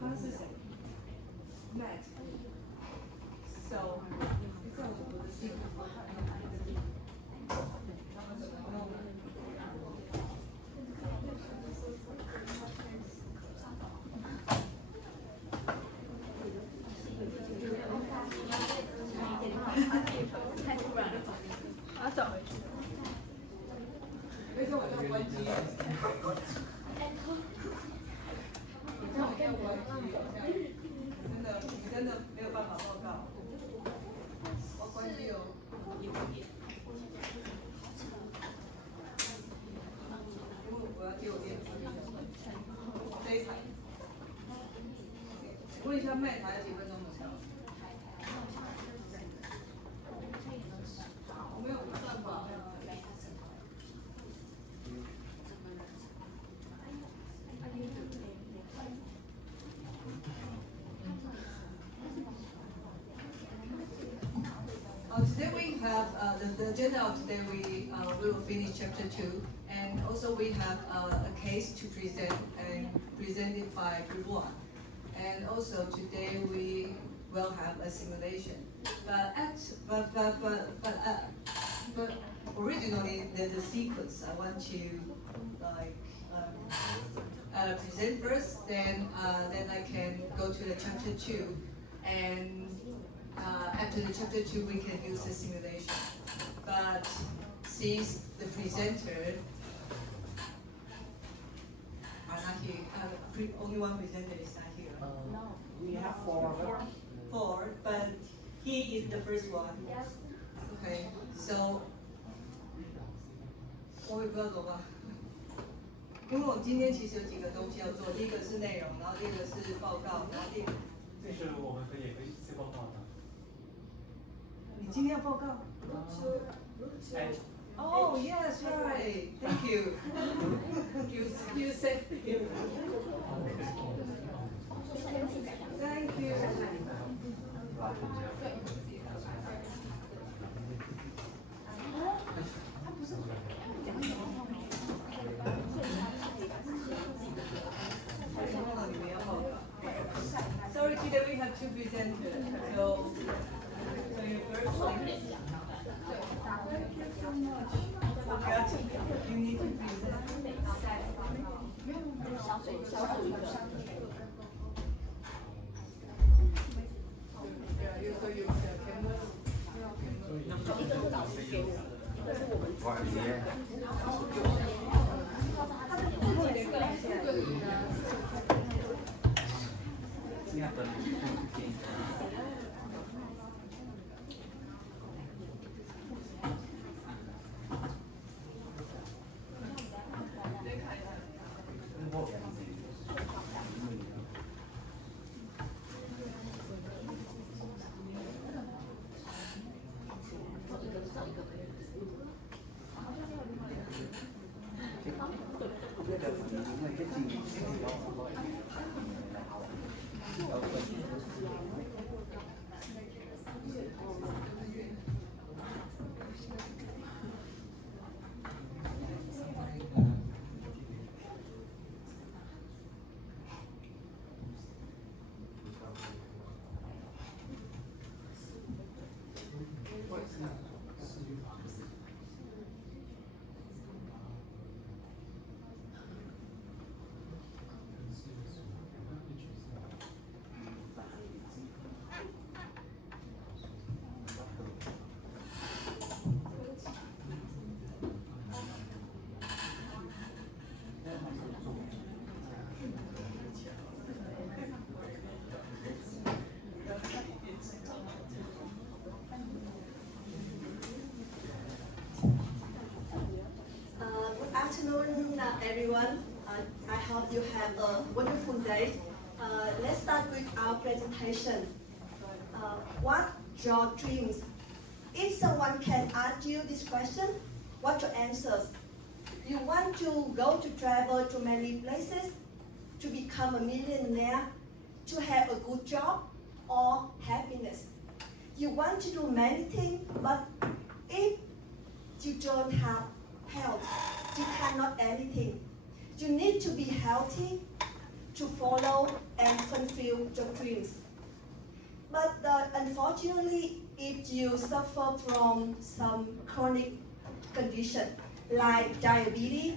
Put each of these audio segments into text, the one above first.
他是谁？Matt。So，你告诉我的是。太突然了，我要找回去。那天晚上关机。真的没有办法报告。我关机哦。因为我要接我电视。这一台。问一下麦还有几分钟的时候？我没有办法。Today we have the agenda of today. We will finish chapter 2, and also we have a case to present and presented by Group 1. And also today we will have a simulation. But originally the sequence I want to present first, then I can go to the chapter 2, and after the chapter 2 we can use the simulation. But since the presenter are not here, only one presenter is not here. No, we have four. Four, but he is the first one. Yes. Okay, so 我也不知道怎么办，因为我今天其实有几个东西要做，第一个是内容，然后第二个是报告，然后第就是我们也可以一次报告的。你今天要报告？哎。Oh yes, right. Thank you. You said you. Thank you. 你们要报告。Sorry, today we have two presenters. So your first one. Thank you so much. Forgot you need to present. 小组一个。有时候有小 camera。一个是老师给我的，一个是我们自己的。Good afternoon, everyone. I hope you have a wonderful day. Let's start with our presentation. What your dreams? If someone can ask you this question, what your answers? You want to go to travel to many places, to become a millionaire, to have a good job, or happiness? You want to do many things, but if you don't have health, you cannot anything. You need to be healthy to follow and and fulfill your dreams. But unfortunately, if you suffer from some chronic condition like diabetes,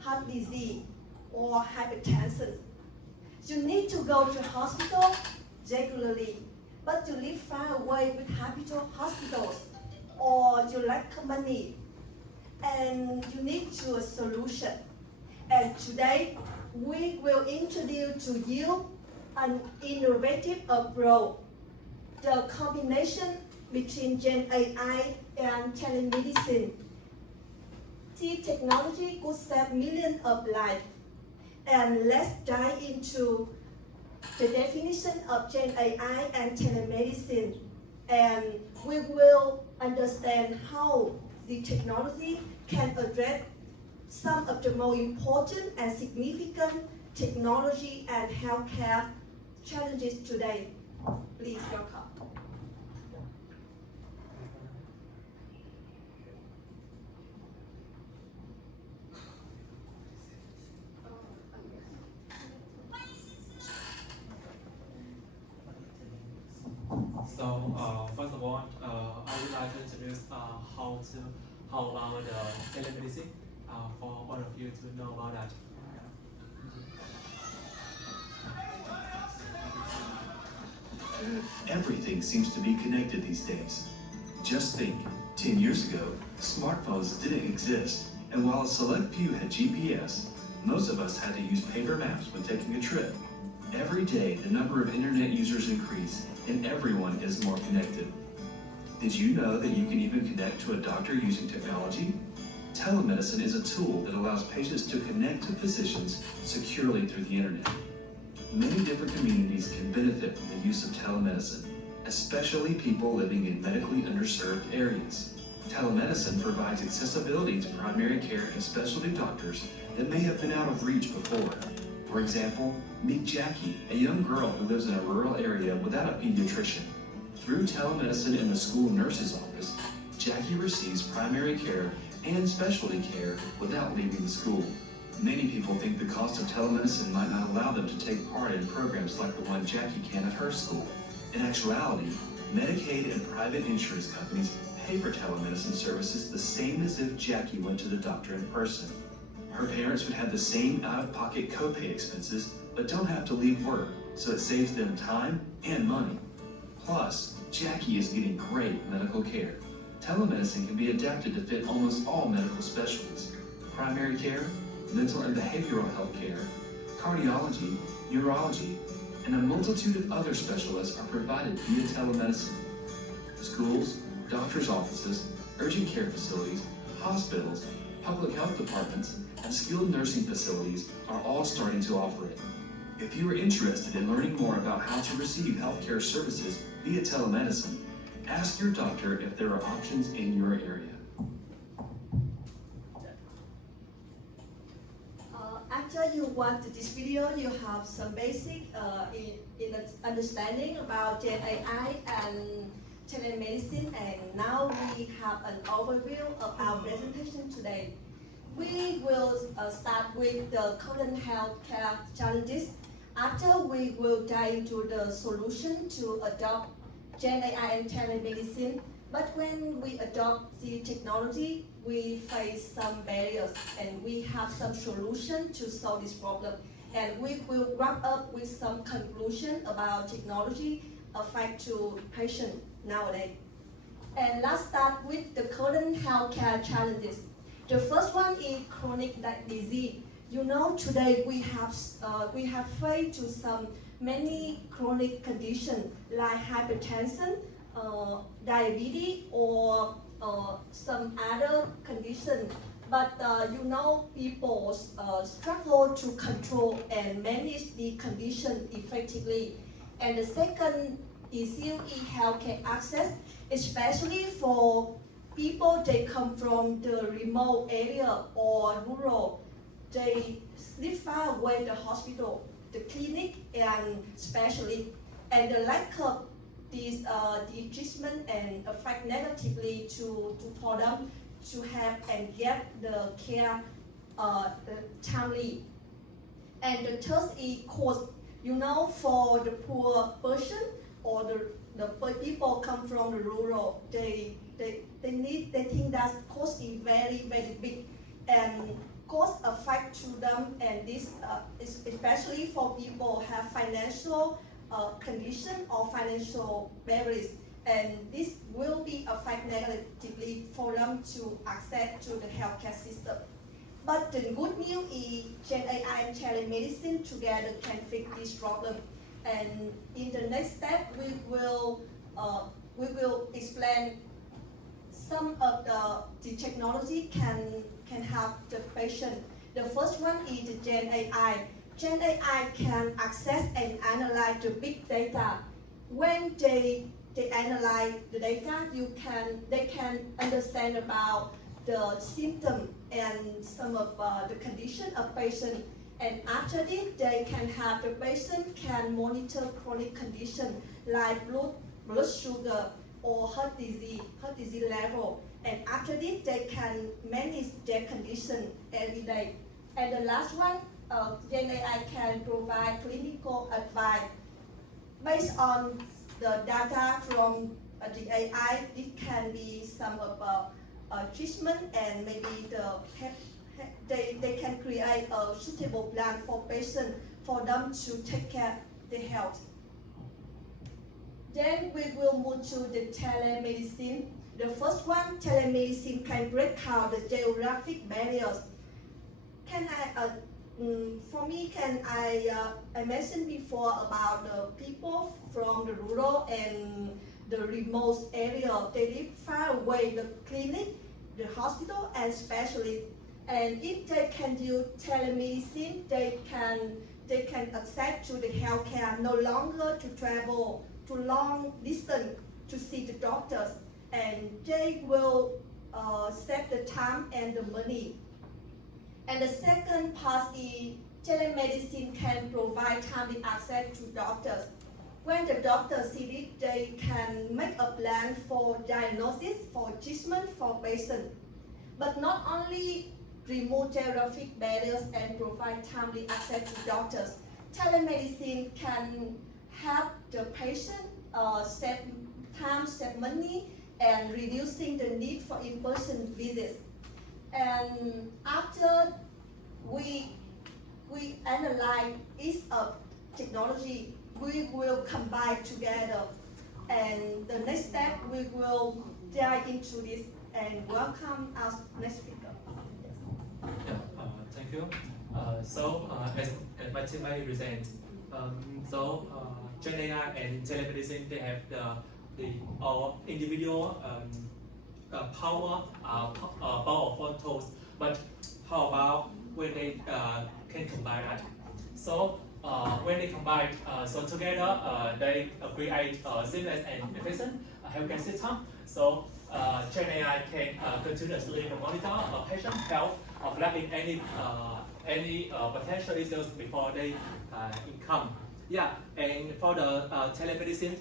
heart disease, or hypertension, you need to go to hospital regularly, but you live far away with hospitals, or you lack money, and you need a solution. And today, we will introduce to you an innovative approach, the combination between Gen AI and telemedicine. The technology could save millions of lives. And let's dive into the definition of Gen AI and telemedicine. And we will understand how the technology can address some of the most important and significant technology and healthcare challenges today. Please welcome. So first of all, I would like to introduce how about the telemedicine for all of you to know about that. Everything seems to be connected these days. Just think, 10 years ago, smartphones didn't exist, and while a select few had GPS, most of us had to use paper maps when taking a trip. Every day, the number of internet users increase, and everyone is more connected. Did you know that you can even connect to a doctor using technology? Telemedicine is a tool that allows patients to connect to physicians securely through the internet. Many different communities can benefit from the use of telemedicine, especially people living in medically underserved areas. Telemedicine provides accessibility to primary care and specialty doctors that may have been out of reach before. For example, meet Jackie, a young girl who lives in a rural area without a pediatrician. Through telemedicine in the school nurse's office, Jackie receives primary care and specialty care without leaving the school. Many people think the cost of telemedicine might not allow them to take part in programs like the one Jackie can at her school. In actuality, Medicaid and private insurance companies pay for telemedicine services the same as if Jackie went to the doctor in person. Her parents would have the same out-of-pocket copay expenses, but don't have to leave work, so it saves them time and money. Plus, Jackie is getting great medical care. Telemedicine can be adapted to fit almost all medical specialties. Primary care, mental and behavioral health care, cardiology, neurology, and a multitude of other specialists are provided via telemedicine. Schools, doctors' offices, urgent care facilities, hospitals, public health departments, and skilled nursing facilities are all starting to offer it. If you are interested in learning more about how to receive healthcare services via telemedicine, ask your doctor if there are options in your area. After you watch this video, you have some basic understanding about Gen AI and telemedicine, and now we have an overview of our presentation today. We will start with the current healthcare challenges. After, we will dive into the solution to adopt Gen AI and telemedicine. But when we adopt the technology, we face some barriers, and we have some solution to solve this problem. And we will wrap up with some conclusion about technology affect to patients nowadays. And let's start with the current healthcare challenges. The first one is chronic disease. You know, today we have faced to some many chronic conditions like hypertension, diabetes, or some other conditions. But you know, people struggle to control and manage the condition effectively. And the second issue is healthcare access, especially for people that come from the remote area or rural. They live far away the hospital, the clinic, and specialist, and the lack of this the treatment and affect negatively to for them to have and get the care timely. And the third is cost. You know, for the poor person or the people come from the rural, they think that cost is very big, and cost affect to them, and this is especially for people who have financial condition or financial barriers, and this will be affect negatively for them to access to the healthcare system. But the good news is Gen AI and telemedicine together can fix this problem. And in the next step, we will explain some of the technology can help the patient. The first one is the Gen AI. Gen AI can access and analyze the big data. When they analyze the data, they can understand about the symptom and some of the condition of patient. And after this, they can have the patient can monitor chronic condition like blood sugar or heart disease level. And after this, they can manage their condition every day. And the last one, Gen AI can provide clinical advice based on the data from the AI. It can be some of treatment, and maybe they can create a suitable plan for patients for them to take care of their health. Then we will move to the telemedicine. The first one, telemedicine can break down the geographic barriers. I mentioned before about the people from the rural and the remote area. They live far away the clinic, the hospital, and specialists. And if they can use telemedicine, they can access to the healthcare, no longer to travel to long distance to see the doctors, and they will save the time and the money. And the second part is telemedicine can provide timely access to doctors. When the doctor sees it, they can make a plan for diagnosis, for treatment for patients. But not only remove geographic barriers and provide timely access to doctors, telemedicine can help the patient save time, save money, and reducing the need for in-person visits. And after we analyze each of technology, we will combine together. And the next step, we will dive into this and welcome our next speaker. Thank you. As my team may present, Gen AI and telemedicine, they have the individual powerful tools. But how about when they can combine that? So when they combine, together they create seamless and efficient healthcare system. So Gen AI can continuously monitor a patient's health, flagging any potential issues before they come. Yeah, and for the telemedicine,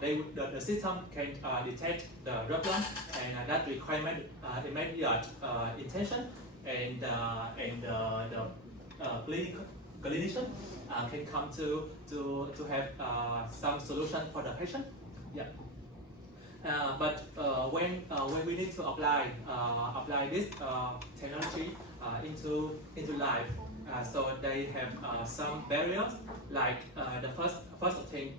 the system can detect the problem, and that requirement immediate attention, and the clinician can come to have some solution for the patient. Yeah. But when we need to apply this technology into life, so they have some barriers. Like the first thing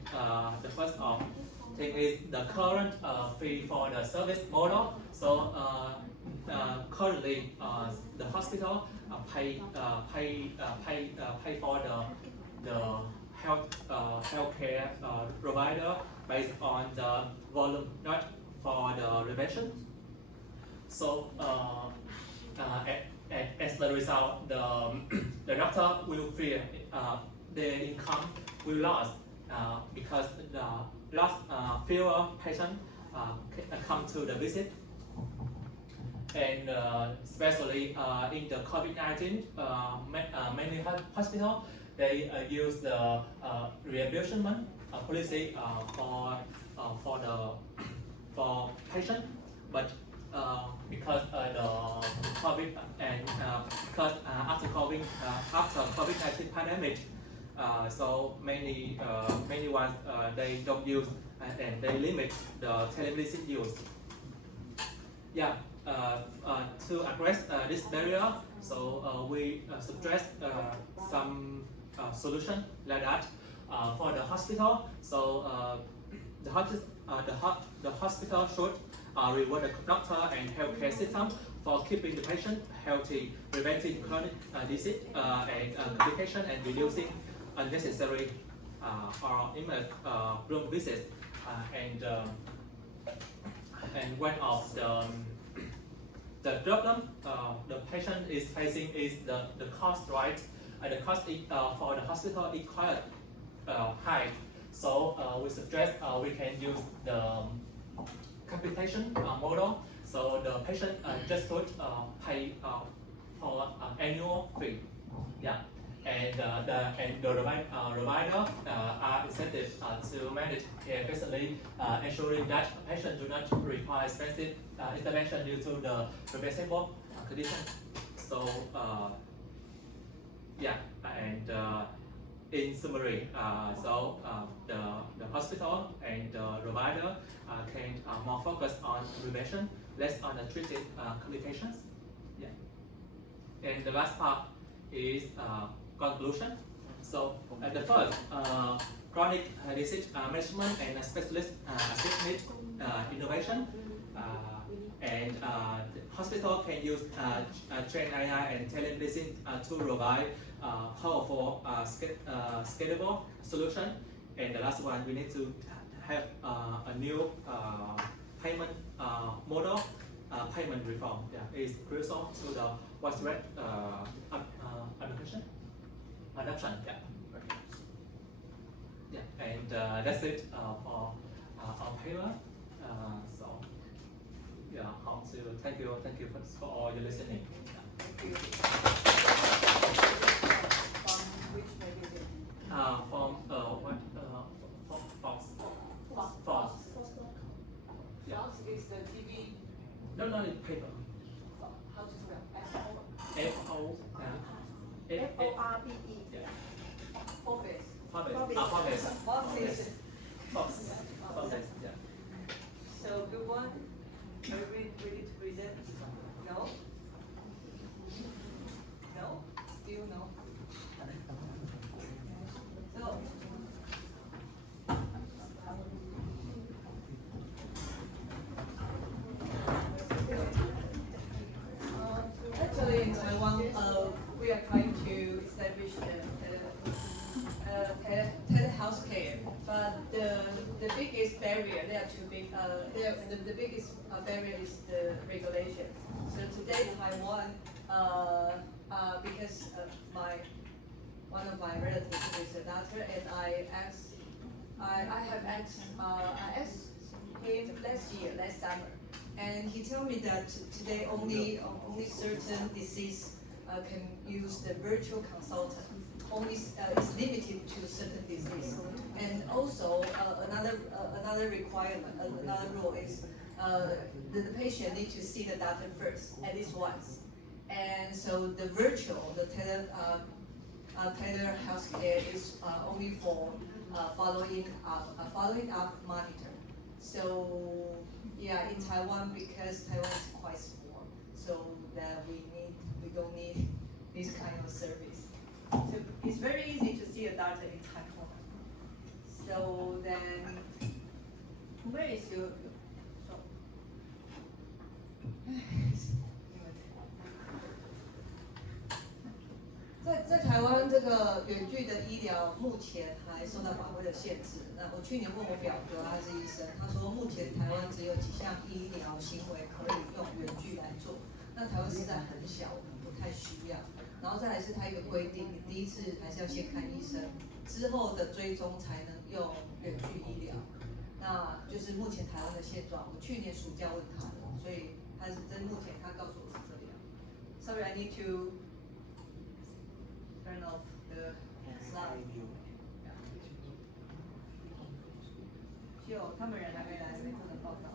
is the current fee for the service model. So currently the hospital pay for the healthcare provider based on the volume, not for the prevention. So as the result, the doctor will fear their income will lose because fewer patients come to the visit. And especially in the COVID-19, many hospitals, they use the reimbursement policy for patient, but because the COVID and because after COVID-19 pandemic, So many ones they don't use and they limit the telemedicine use. Yeah, to address this barrier, so we suggest some solution like that for the hospital. So the hospital should reward the doctor and healthcare system for keeping the patient healthy, preventing chronic disease and complication, and reducing unnecessary or room visits. And one of the problem the patient is facing is the cost, right? And the cost for the hospital is quite high. So we suggest we can use the capitation model. So the patient just would pay for annual fee. Yeah. And the provider are incentive to manage care efficiently, ensuring that patients do not require expensive intervention due to the preventable condition. So yeah, and in summary, the hospital and the provider can more focus on prevention, less on the treated complications. Yeah. And the last part is conclusion. So the first, chronic disease management and specialist assisted innovation, and the hospital can use train AI and telemedicine to provide powerful scalable solution. And the last one, we need to have a new payment model. Payment reform is crucial to the widespread adoption. Yeah, and that's it for our paper. So yeah, hope to thank you for all your listening. Thank you. From which magazine? From what? Fox. Fox. Yeah. Fox is the TV. No, it's paper. How to spell? F-O-R-B-E. FORBE. Yeah. Forbes. Forbes. Forbes. Yeah. So good one. Are you ready to present? No? No? Still no? So, actually in Taiwan, we are trying to establish telehealth care, but the biggest barrier, there are two big, the biggest barrier is the regulation. So today Taiwan, because one of my relatives is a doctor, and I asked him last summer, and he told me that today only certain disease can use the virtual consultant. Only is limited to certain disease, and also another requirement, another rule is the patient needs to see the doctor first, at least once, and so the virtual, the telehealth care is only for following up monitor. So yeah, in Taiwan, because Taiwan is quite small, so that we don't need this kind of service. So it's very easy to see a doctor in Taiwan. So then, where is your?在台湾这个远距的医疗目前还受到法规的限制。那我去年问我表哥，他是医生，他说目前台湾只有几项医疗行为可以用远距来做。那台湾实在很小，我们不太需要。然后再来是它一个规定，你第一次还是要先看医生，之后的追踪才能用远距医疗。那就是目前台湾的现状。我去年暑假问他的，所以他是目前他告诉我是这样。Sorry, I need to turn off the slide. 就他们人还没来，没不能报道。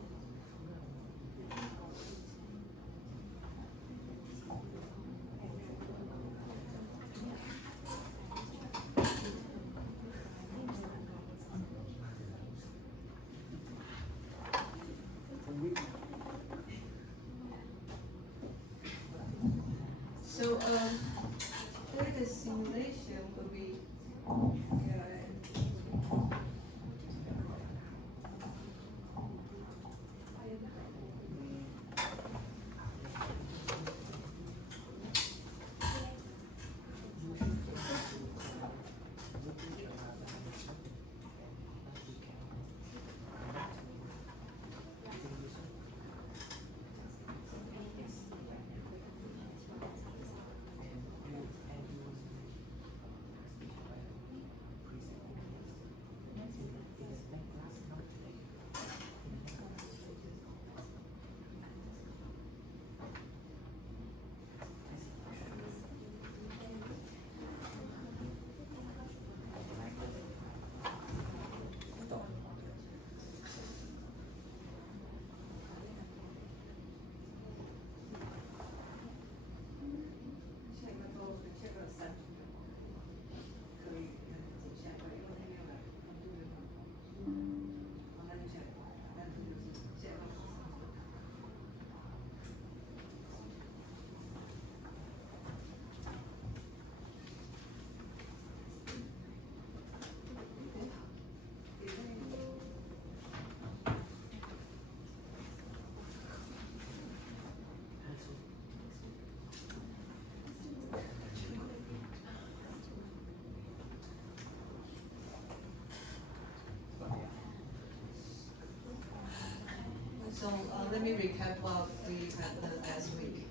let me recap what we had learned last week.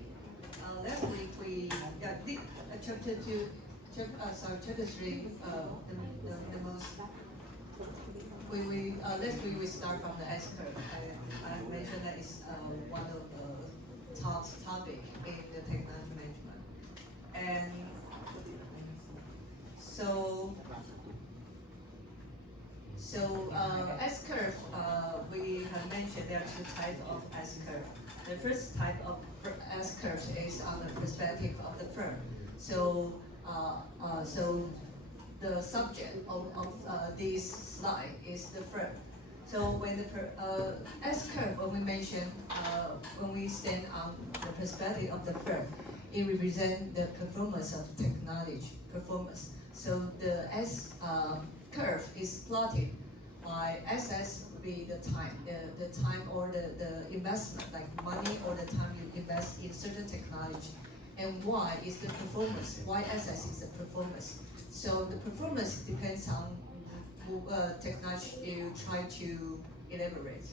Last week we did chapter 2, chapter 3. The most last week we start from the S curve. I mentioned that is one of the top topic in the technology management, and so S curve, we have mentioned there are two types of S curve. The first type of S curve is on the perspective of the firm. So the subject of this slide is the firm. So when the S curve, when we mention, when we stand on the perspective of the firm, it represents the performance of technology performance. So the S curve is plotted by SS would be the time, the time or the investment, like money or the time you invest in certain technology. And Y is the performance. YSS is the performance. So the performance depends on technology you try to elaborate.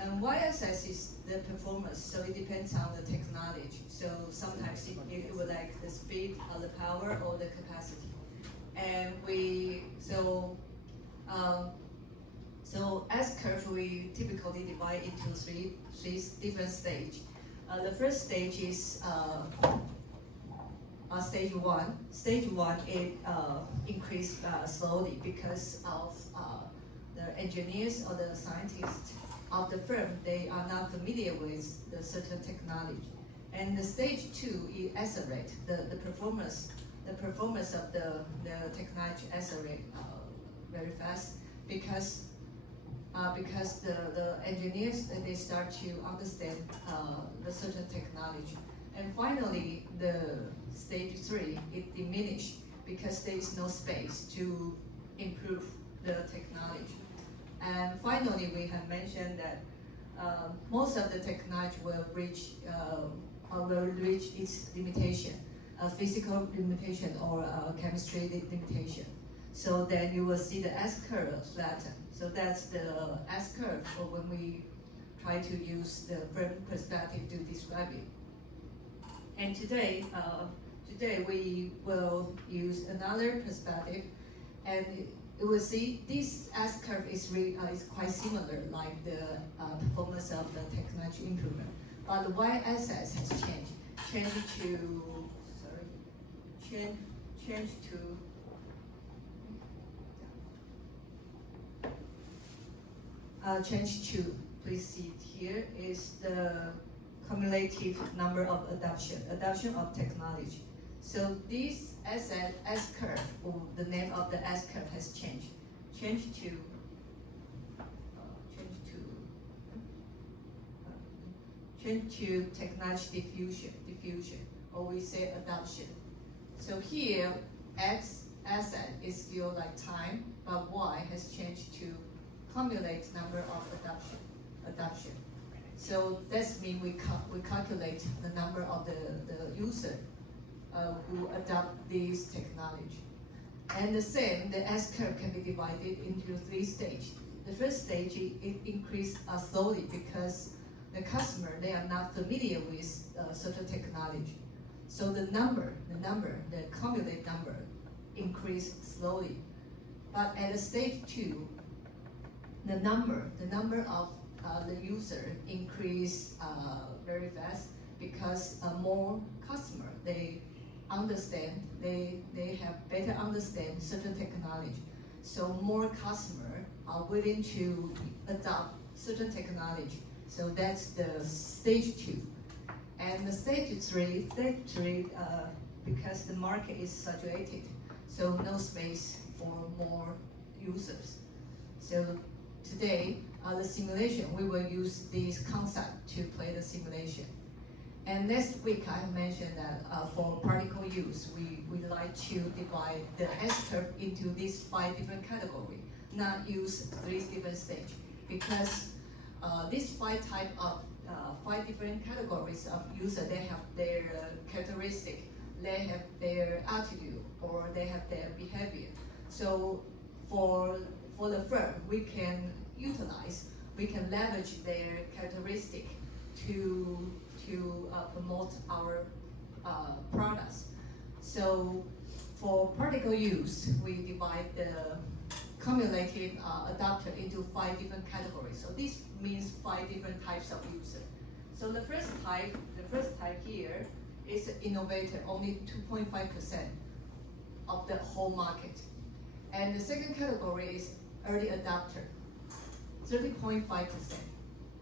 And YSS is the performance, so it depends on the technology. So sometimes it would like the speed or the power or the capacity. And so S curve we typically divide into three different stages. The first stage is stage 1. Stage 1 it increased slowly because of the engineers or the scientists of the firm, they are not familiar with the certain technology. And the stage 2 it accelerate the performance of the technology accelerate very fast because the engineers they start to understand the certain technology. And finally, the stage 3 it diminish because there is no space to improve the technology. And finally, we have mentioned that most of the technology will reach its limitation, physical limitation or chemistry limitation. So then you will see the S curve flatten. So that's the S curve for when we try to use the firm perspective to describe it. And today we will use another perspective, and you will see this S curve is quite similar, like the performance of the technology improvement. But the YSS has changed to, please see it here, is the cumulative number of adoption of technology. So this S curve, or the name of the S curve has changed to technology diffusion, or we say adoption. So here, X asset is still like time, but Y has changed to cumulate number of adoption. So that means we calculate the number of the user who adopt this technology. And the same, the S curve can be divided into 3 stages. The first stage, it increased slowly because the customer, they are not familiar with certain technology. So the cumulative number increased slowly. But at the stage 2, the number of the user increased very fast because more customer, they understand, they have better understand certain technology. So more customer are willing to adopt certain technology. So that's the stage 2. And the stage 3, because the market is saturated, so no space for more users. So today, the simulation, we will use this concept to play the simulation. And next week, I mentioned that for particle use, we like to divide the S curve into these 5 different categories, not use 3 different stages, because these 5 different categories of user, they have their characteristic. they have their attitude or they have their behavior. So for the firm, we can leverage their characteristic to promote our products. So for practical use, we divide the cumulative adapter into 5 different categories. So this means 5 different types of user. So the first type here is innovator, only 2.5% of the whole market. And the second category is early adopter, 30.5%.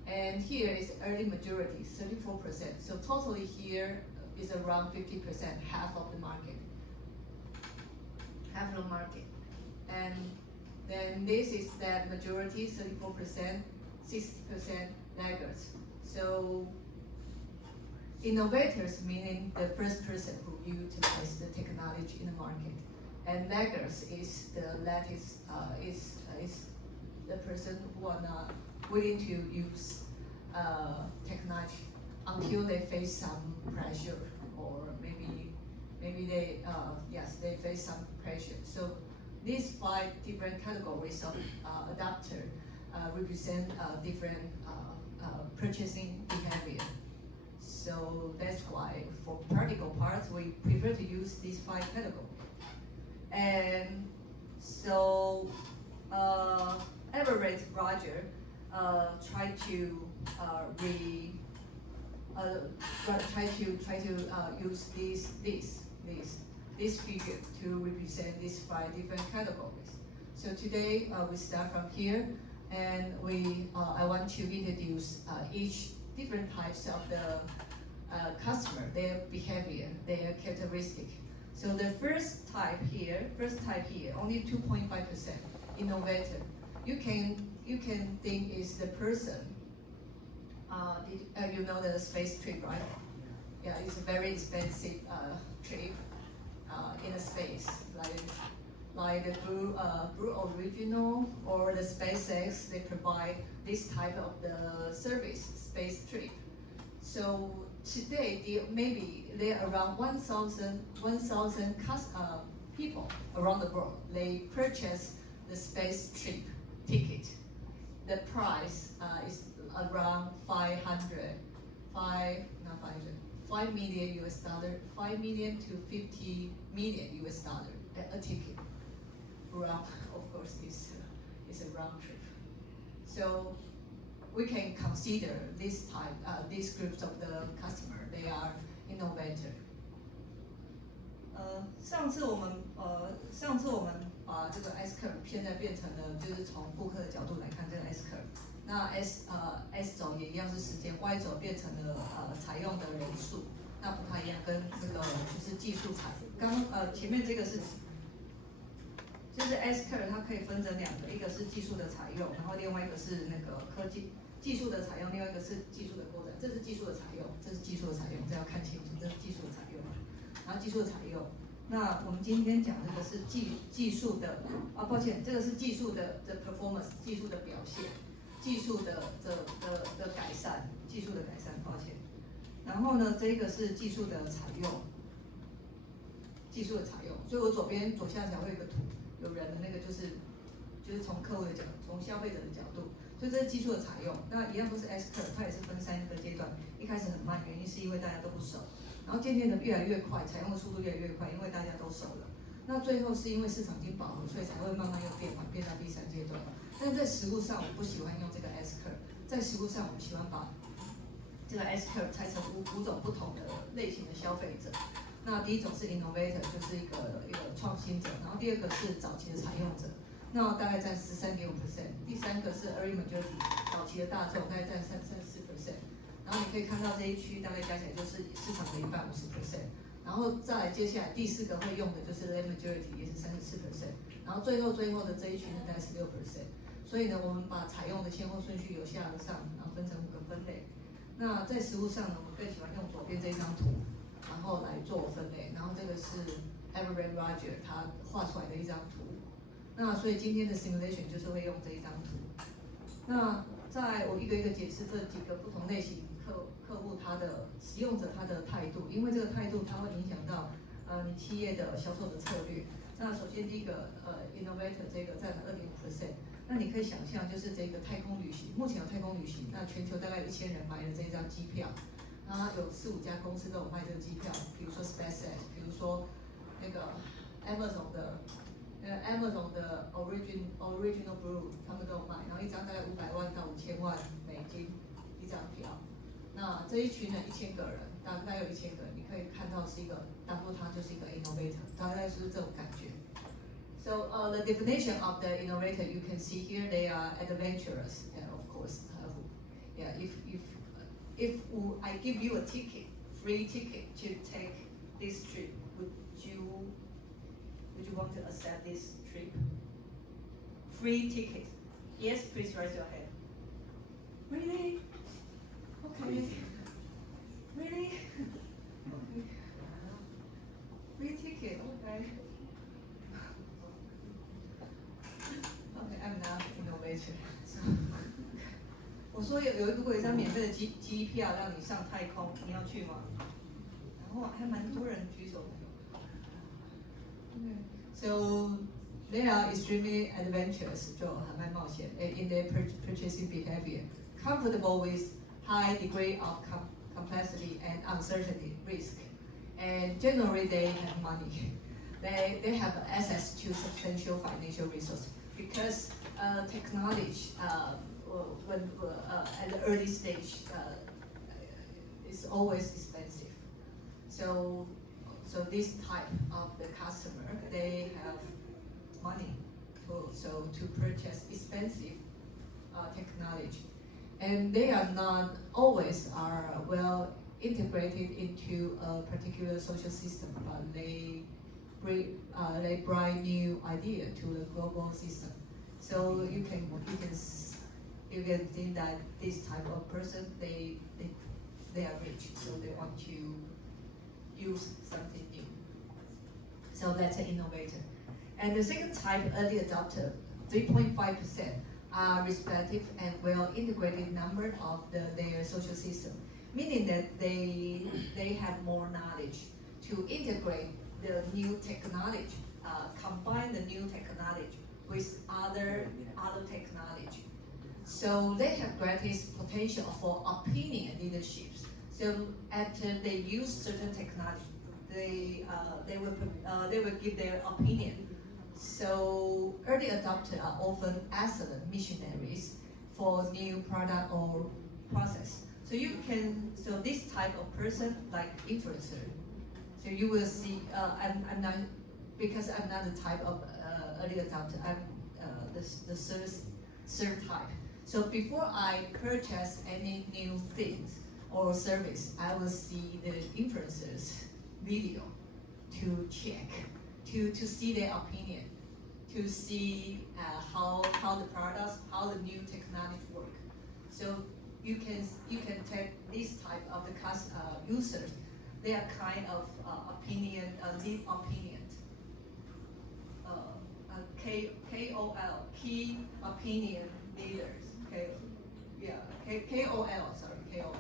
And here is early majority, 34%. So totally here is around 50%, half of the market. Half of the market. And then this is that majority, 34%, 60% laggards. So innovators meaning the first person who utilize the technology in the market, and laggards is the latest is the person who are not willing to use technology until they face some pressure, or maybe they they face some pressure. So these 5 different categories of adapter represent different purchasing behavior. So that's why for practical parts we prefer to use these 5 categories. And so Everett Roger tried to use this figure to represent these 5 different categories. So today we start from here, and I want to introduce each different types of the customer, their behavior, their characteristic. So the first type here, only 2.5% innovator. You can think is the person. You know the space trip, right? Yeah, it's a very expensive trip in a space, like the Blue Original or the SpaceX. They provide this type of the service, space trip. So today, maybe there are around 1,000 people around the world. They purchase the space trip ticket. The price is around 5 million US dollar, 5 million to 50 million US dollar a ticket. Round, of course, this is a round trip. So we can consider this type, these groups of the customer, they are innovator. 上次我们把这个 S curve 现在变成了，就是从顾客的角度来看这个 S curve。那 S 轴也一样是时间 ，Y 轴变成了采用的人数，那不太一样，跟这个就是技术采。前面这个是。就是 S curve 它可以分成2个，一个是技术的采用，然后另外一个是那个技术的采用，另外一个是技术的扩展。这是技术的采用，这是技术的采用，这要看清楚，这是技术的采用。然后技术的采用，那我们今天讲这个是技术的抱歉，这个是技术的 performance， 技术的表现，技术的改善，抱歉。然后呢，这个是技术的采用，所以我左下角会有一个图。有人的那个就是从客户的角度，从消费者的角度，所以这是技术的采用。那一样都是 S curve， 它也是分3个阶段。一开始很慢，原因是因为大家都不熟，然后渐渐的越来越快，采用的速度越来越快，因为大家都熟了。那最后是因为市场已经饱和，所以才会慢慢又变缓，变到第3阶段。但在实务上，我不喜欢用这个 S curve， 在实务上，我们喜欢把这个 S curve 拆成5种不同的类型的消费者。那第一种是 innovator， 就是一个创新者，然后第2个是早期的采用者，那大概占13.5%， 第3个是 early majority， 早期的大众大概占34%， 然后你可以看到这一区大概加起来就是市场的一半50%， 然后再来接下来第4个会用的就是 late majority， 也是34%， 然后最后的这一群呢大概16%， 所以呢我们把采用的先后顺序由下而上，然后分成5个分类。那在实务上呢，我们更喜欢用左边这张图。然后来做分类，然后这个是 Everett Roger 他画出来的一张图。那所以今天的 simulation 就是会用这一张图。那在我一个一个解释这几个不同类型客户他的使用用者他的态度，因为这个态度它会影响到你企业的销售的策略。那首先第一个innovator 这个占了2.5%，那你可以想象就是这个太空旅行，目前有太空旅行，那全球大概1000人买了这张机票，然后有4、5家公司都有卖这个机票，比如说 SpaceX， 比如说那个 Amazon 的。Amazon 的 Original Blue 他们都有卖，然后一张大概500万到5000万美金一张票。那这一群人1000个人，大概有1000个人，你可以看到是一个当做他就是一个 innovator， 大概是这种感觉。So the definition of the innovator you can see here they are adventurous, and of course, yeah. If I give you a ticket, free ticket to take this trip, would you want to accept this trip? Free ticket. Yes, please raise your hand. Really? Okay. Really? Free ticket, okay. Okay, I'm not innovator. So, 我说如果有一张免费的机票让你上太空，你要去吗？然后还蛮多人举手的。So they are extremely adventurous, 就还蛮冒险 in their purchasing behavior, comfortable with high degree of complexity and uncertainty risk, and generally they have money. They have access to substantial financial resources because technology when at the early stage is always expensive. So this type of the customer, they have money to purchase expensive technology, and they are not always well integrated into a particular social system, but they bring new idea to the global system. So you can think that this type of person they are rich, so they want to use something new. So that's an innovator. And the second type, early adopter, 3.5% are respective and well integrated number of their social system, meaning that they have more knowledge to integrate the new technology, combine the new technology with other technology. So they have greatest potential for opinion leaderships. So after they use certain technology, they will give their opinion. So early adopters are often excellent missionaries for new product or process. So this type of person like influencer. So you will see. I'm not, because I'm not the type of early adopter. I'm the third type. So before I purchase any new things or service, I will see the influencers video to check, to see their opinion, to see how the products, how the new technology work. So you can take this type of the users. They are kind of lead opinion. KOL, key opinion leaders. KOL, sorry, KOL.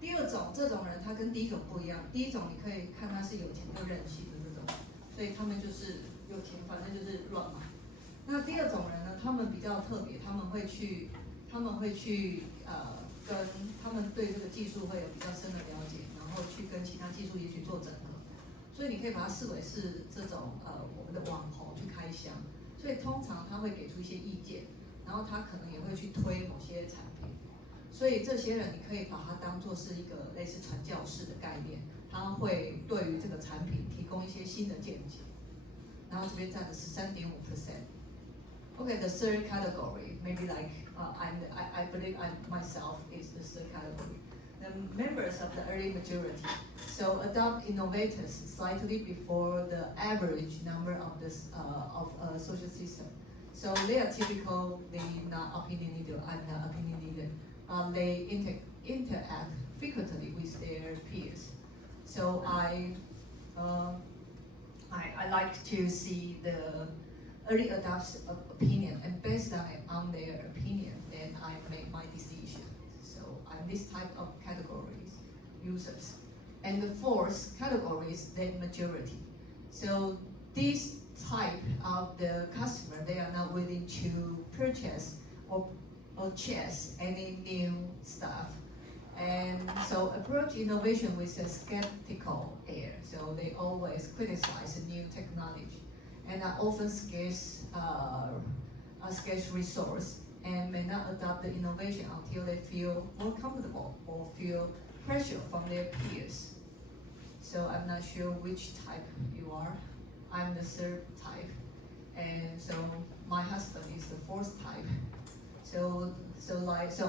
第二种，这种人他跟第一种不一样。第一种你可以看他是有钱又任性的这种，所以他们就是有钱，反正就是乱买。那第二种人呢，他们比较特别，他们会去跟他们对这个技术会有比较深的了解，然后去跟其他技术也许做整合。所以你可以把它视为是这种我们的网红去开箱。所以通常他会给出一些意见，然后他可能也会去推某些产品。所以这些人你可以把它当作是一个类似传教士的概念，他会对于这个产品提供一些新的见解。然后这边占的是3.5%。Okay, the third category, maybe like I believe I myself is the third category. The members of the early majority, so adopt innovators slightly before the average number of this of a social system. So they are typically not opinion leader. I'm not opinion leader. They interact frequently with their peers. So I like to see the early adopters' opinion, and based on their opinion, then I make my decision. So I'm this type of category. users. And the fourth category is the majority. So this type of the customer, they are not willing to purchase or chase any new stuff. And so approach innovation with a skeptical air. So they always criticize new technology and are often scarce resource and may not adopt the innovation until they feel more comfortable or feel pressure from their peers. So I'm not sure which type you are. I'm the third type, and so my husband is the fourth type. So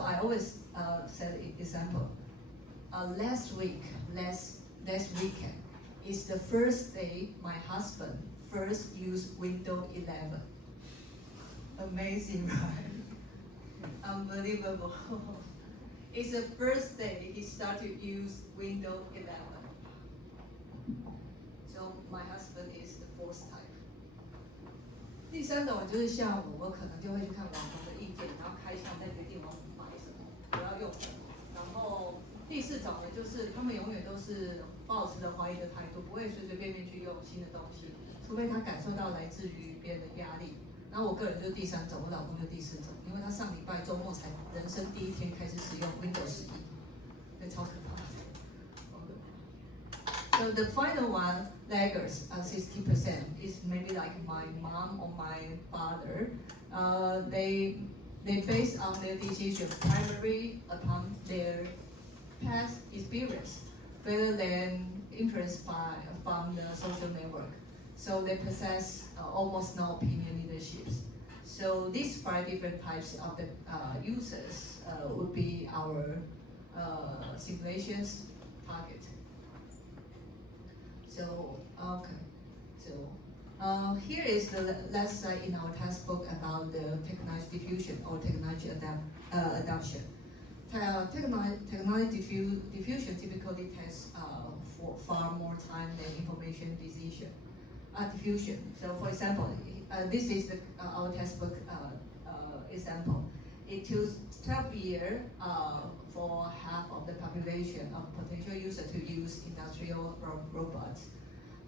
I always set an example. Last weekend is the first day my husband first used Windows 11. Amazing, right? Unbelievable. It's the first day he started to use Windows 11. So my husband is the fourth type. 第三种就是像我可能就会去看网红的意见，然后开箱再决定我买什么，我要用什么。然后第四种呢，就是他们永远都是抱持着怀疑的态度，不会随随便便去用新的东西，除非他感受到来自于别人的压力。然后我个人就是第三种，我老公就第四种，因为他上礼拜周末才人生第一天开始使用 Windows 11，那超可怕的。So the final one, laggards, 60%, is maybe like my mom or my father. They base on their decision primarily upon their past experience, rather than influenced from the social network. So they possess almost no opinion leaderships. So these 5 different types of the users would be our simulations target. So, okay. So, here is the last slide in our textbook about the technology diffusion or technology adoption. Technology diffusion typically takes for far more time than information diffusion. So, for example, this is our textbook example. It took 12 years for half of the population of potential users to use industrial robots.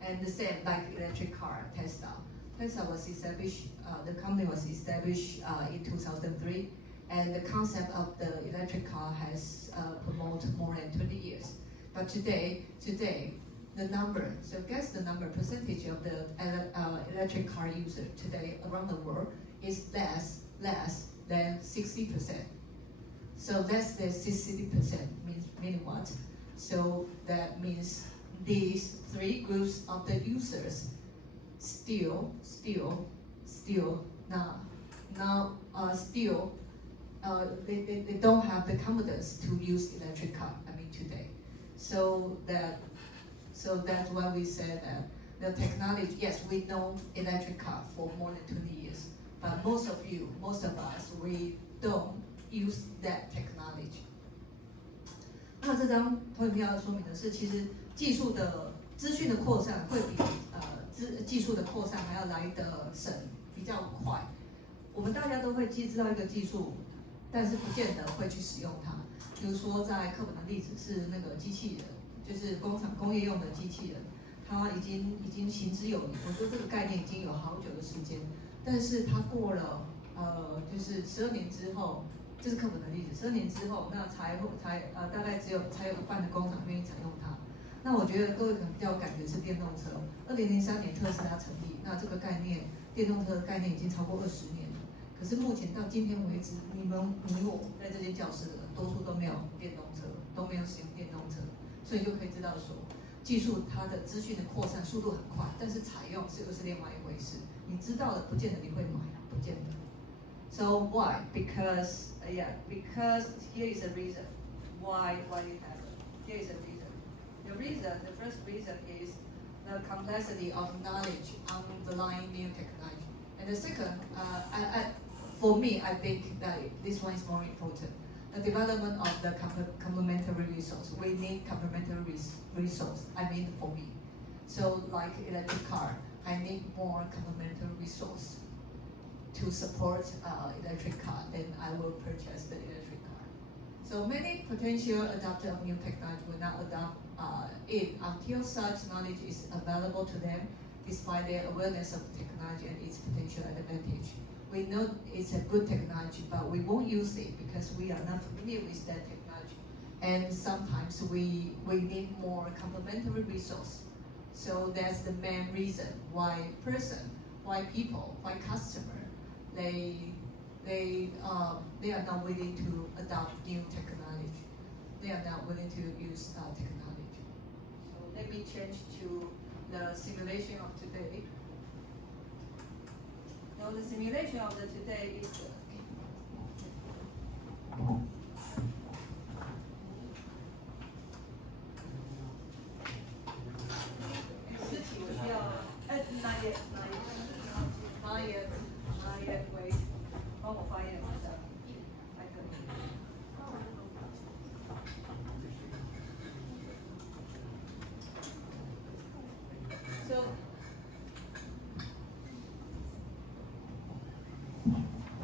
And the same like electric car, Tesla. Tesla was established, the company was established in 2003, and the concept of the electric car has promoted more than 20 years. But today, the number, so guess the number, percentage of the electric car user today around the world is less than 60%. So less than 60% meaning what? So that means these 3 groups of the users still they don't have the confidence to use electric car. I mean today. So that's why we said that the technology. Yes, we know electric car for more than 20 years, but most of us, we don't use that technology. 那这张投影票说明的是，其实技术的资讯的扩散会比技术的扩散还要来得省，比较快。我们大家都会知道一个技术，但是不见得会去使用它。比如说在课本的例子是那个机器人，就是工业用的机器人，它已经行之有年。我觉得这个概念已经有好久的时间，但是它过了就是12年之后。这是课本的例子，12年之后，那大概才有一半的工厂愿意采用它。那我觉得各位可能比较有感觉是电动车。2003年特斯拉成立，那这个概念，电动车的概念已经超过20年了。可是目前到今天为止，你我在这间教室的人，多数都没有电动车，都没有使用电动车，所以就可以知道说，技术它的资讯的扩散速度很快，但是采用又是另外一回事。你知道了，不见得你会买，不见得。So why? Because here is a reason why it happened. Here is a reason. The first reason is the complexity of knowledge underlying new technology. And the second, for me, I think that this one is more important. The development of the complementary resource. We need complementary resource. I mean, for me. So, like electric car, I need more complementary resource to support electric car. Then I will purchase the electric car. So many potential adopters of new technology will not adopt it until such knowledge is available to them, despite their awareness of technology and its potential advantage. We know it's a good technology, but we won't use it because we are not familiar with that technology. And sometimes we need more complementary resource. So that's the main reason why people, why customer, they are not willing to adopt new technology. They are not willing to use technology. So let me change to the simulation of today. Now the simulation of the today is not yet, wait. 帮我翻译一下。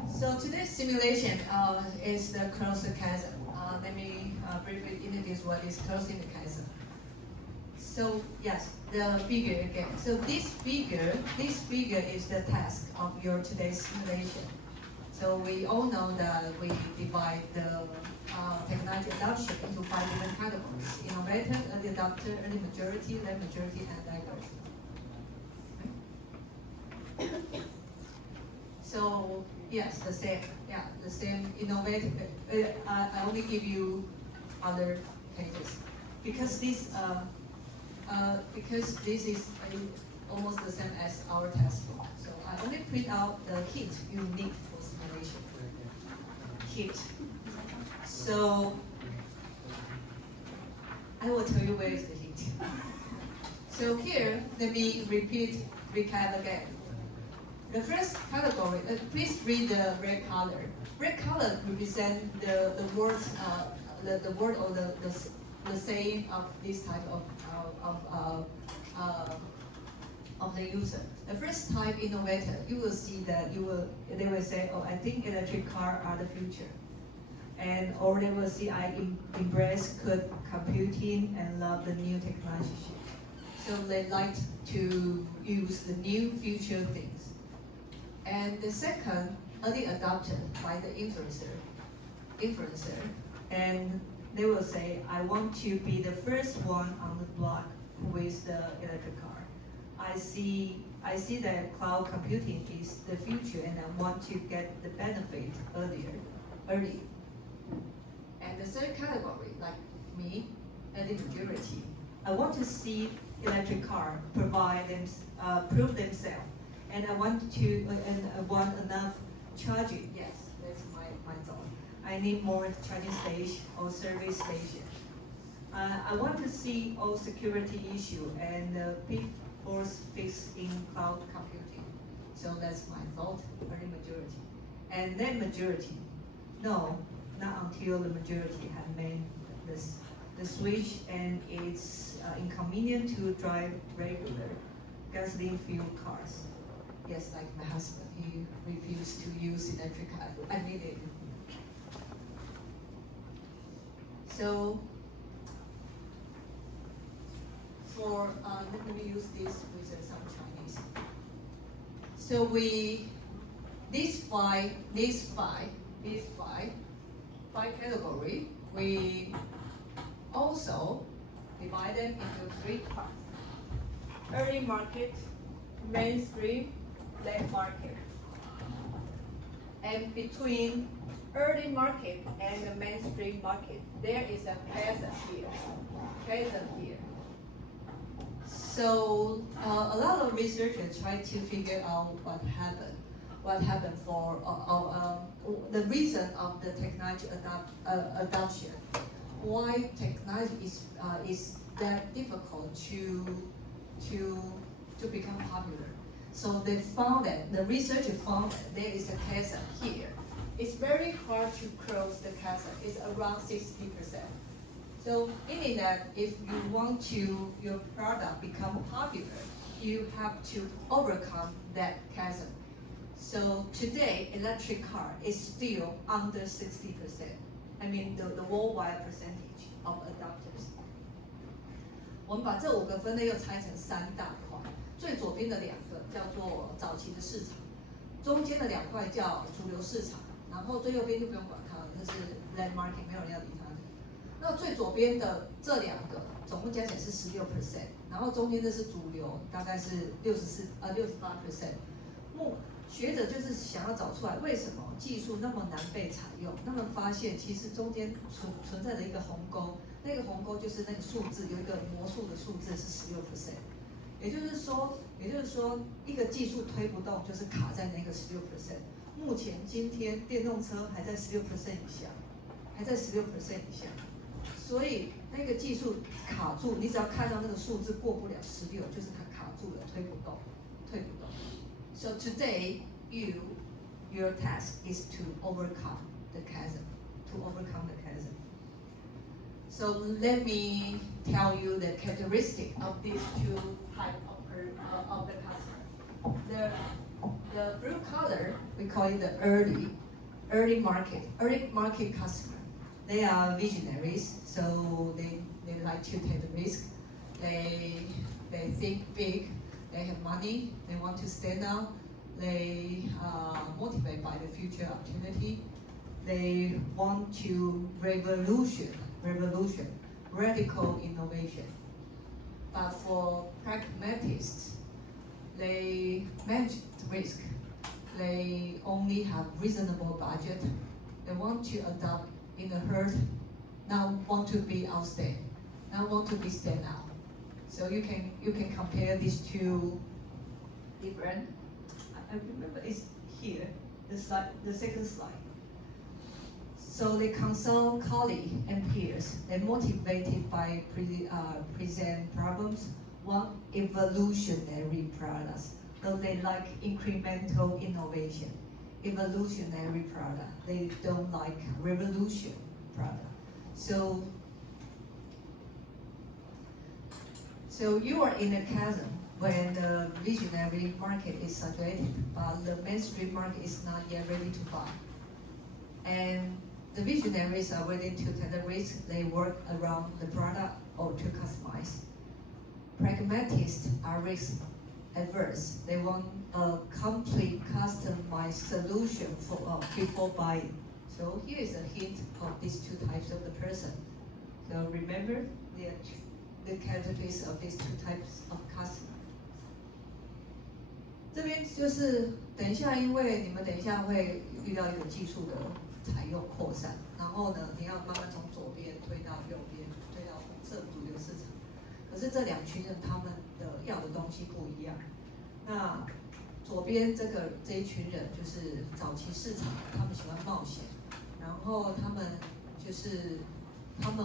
So today's simulation is the closed chasm. Let me briefly introduce what is closing the chasm. So yes, the figure again. So this figure is the task of your today's simulation. So we all know that we divide the technology adoption into 5 different categories: innovator, early adopter, early majority, late majority, and laggard. So yes, the same. Yeah, the same innovative. I only give you other pages because this is almost the same as our test form. So I only print out the hint you need for simulation. Hint. So I will tell you where is the hint. So here, let me recap again. The first category, please read the red color. Red color represents the words, the word or the saying of this type of the user. The first type innovator, you will see that they will say, oh, I think electric car are the future. And or they will see I embrace good computing and love the new technology. So they like to use the new future things. And the second, early adopter by the influencer, and they will say, I want to be the first one on the block with the electric car. I see that cloud computing is the future, and I want to get the benefit early. And the third category, like me, early majority, I want to see electric car prove themselves. And I want enough charging. Yes, that's my thought. I need more charging station or service station. I want to see all security issue and pitfalls fixed in cloud computing. So that's my thought, early majority. And then majority, no, not until the majority have made the switch and it's inconvenient to drive regular gasoline fuel cars. Yes, like my husband, he refused to use electric car. I need it. So, let me use this with some Chinese. So these five category, we also divide them into 3 parts: early market, mainstream, late market. And between early market and the mainstream market, there is a chasm here. So a lot of researchers try to figure out what happened for the reason of the technology adoption. Why technology is that difficult to become popular. So they found that, the researchers found that there is a chasm here. It's very hard to close the chasm. It's around 60%. So meaning that if you want your product become popular, you have to overcome that chasm. So today, electric car is still under 60%. I mean the worldwide percentage of adopters。我们把这5个分类又拆成3大块，最左边的2个叫做早期的市场，中间的2块叫主流市场，然后最右边就不用管它了，这是 land market， 没有人要理它。那最左边的这2个总共加起来是16%，然后中间这是主流，大概是68%。学者就是想要找出来为什么技术那么难被采用，他们发现其实中间存在着一个鸿沟，那个鸿沟就是那个数字有一个魔术的数字是16%，也就是说一个技术推不动就是卡在那个16%。目前今天电动车还在16%以下，以下，所以那个技术卡住，你只要看到那个数字过不了16，就是它卡住了，推不动。So today, your task is to overcome the chasm. So let me tell you the characteristic of these 2 types of the customer. The blue color, we call it the early market customer. They are visionaries, so they like to take the risk. They think big. They have money, they want to stand out, they are motivated by the future opportunity, they want to revolution, radical innovation. But for pragmatists, they manage the risk, they only have reasonable budget, they want to adopt in the herd, now want to be outstanding, now want to be stand out. So you can compare these 2 different. I remember it's here, the second slide. So they consult colleagues and peers. They're motivated by present problems, want evolutionary products. So they like incremental innovation, evolutionary product. They don't like revolution product. So you are in a chasm when the visionary market is saturated, but the mainstream market is not yet ready to buy. And the visionaries are willing to take the risk, they work around the product or to customize. Pragmatists are risk adverse. They want a complete customized solution before buying. So here is a hint of these 2 types of the person. So remember the characteristics of these 2 types of customer. 这边就是等一下，因为你们等一下会遇到一个技术的采用扩散，然后呢，你要慢慢从左边推到右边，推到红色主流市场。可是这2群人他们的要的东西不一样。那左边这一群人就是早期市场，他们喜欢冒险，然后他们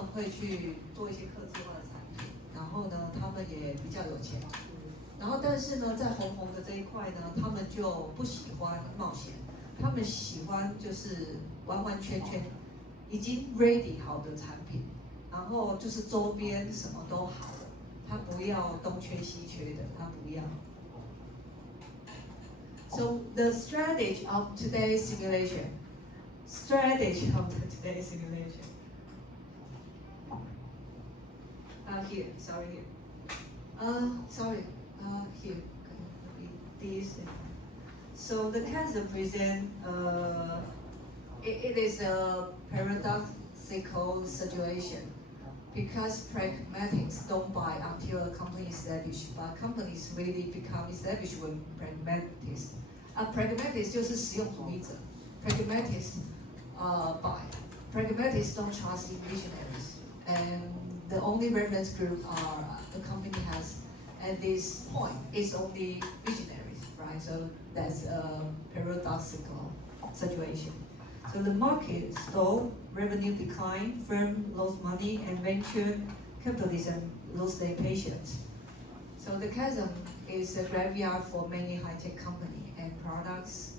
会去做一些客制化的产品，然后呢，他们也比较有钱。然后但是呢，在红的这一块呢，他们就不喜欢冒险，他们喜欢就是完完全全已经 ready 好的产品，然后就是周边什么都好了，他不要东缺西缺的，他不要。So the strategy of today's simulation. Here, sorry, here. This. So the chasm present. It is a paradoxical situation because pragmatics don't buy until a company is established, but companies really become established when pragmatists. Pragmatists 就是实用主义者 ，pragmatists buy. Pragmatists don't trust in visionaries, and the only reference group the company has at this point is only visionaries, right? So that's a paradoxical situation. So the market stalled, revenue declined, firm lost money, and venture capitalism lost their patience. So the chasm is a graveyard for many high-tech companies and products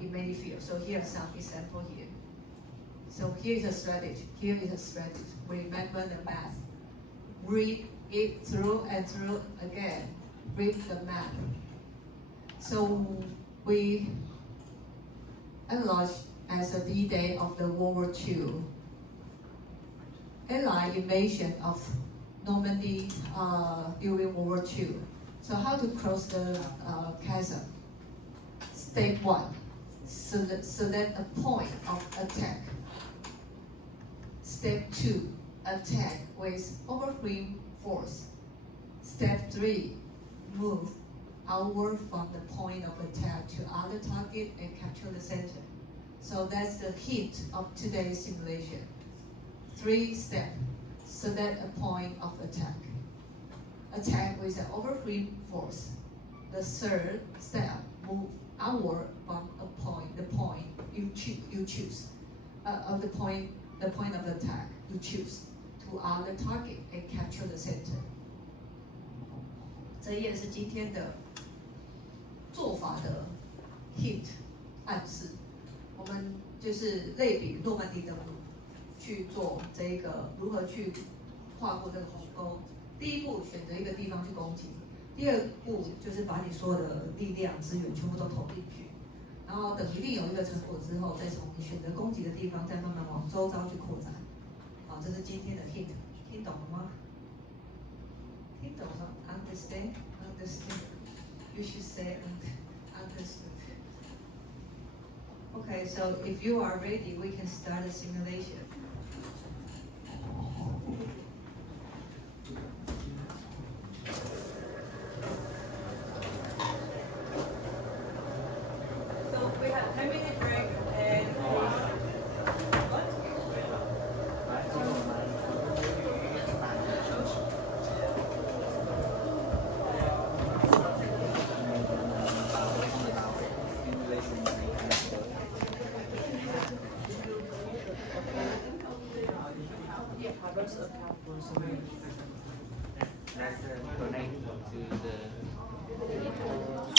in many fields. So here are some examples here. So here is a strategy. Remember the math. Read it through and through again. Read the math. So we analyze as a D-Day of the World War II. Allied invasion of Normandy during World War II. So how to cross the chasm? Step 1, select a point of attack. Step 2, attack with overwhelming force. Step 3, move outward from the point of attack to other target and capture the center. So that's the hint of today's simulation. 3 steps. Select a point of attack. Attack with an overwhelming force. The third step, move outward from the point you choose, of the point of attack you choose to other target and capture the center. 这也是今天的做法的 hint 暗示。我们就是类比诺曼底登陆去做这个如何去跨过这个鸿沟。第一步选择一个地方去攻击，第二步就是把你所有的力量资源全部都投进去，然后等一定有一个成果之后，再从你选择攻击的地方再慢慢往周遭去扩展。好，这是今天的 hint， 听懂了吗？听懂了 ？Understand? Understand. You should say understood. Okay, so if you are ready, we can start the simulation. So we have 10-minute break and what? Let's donate to the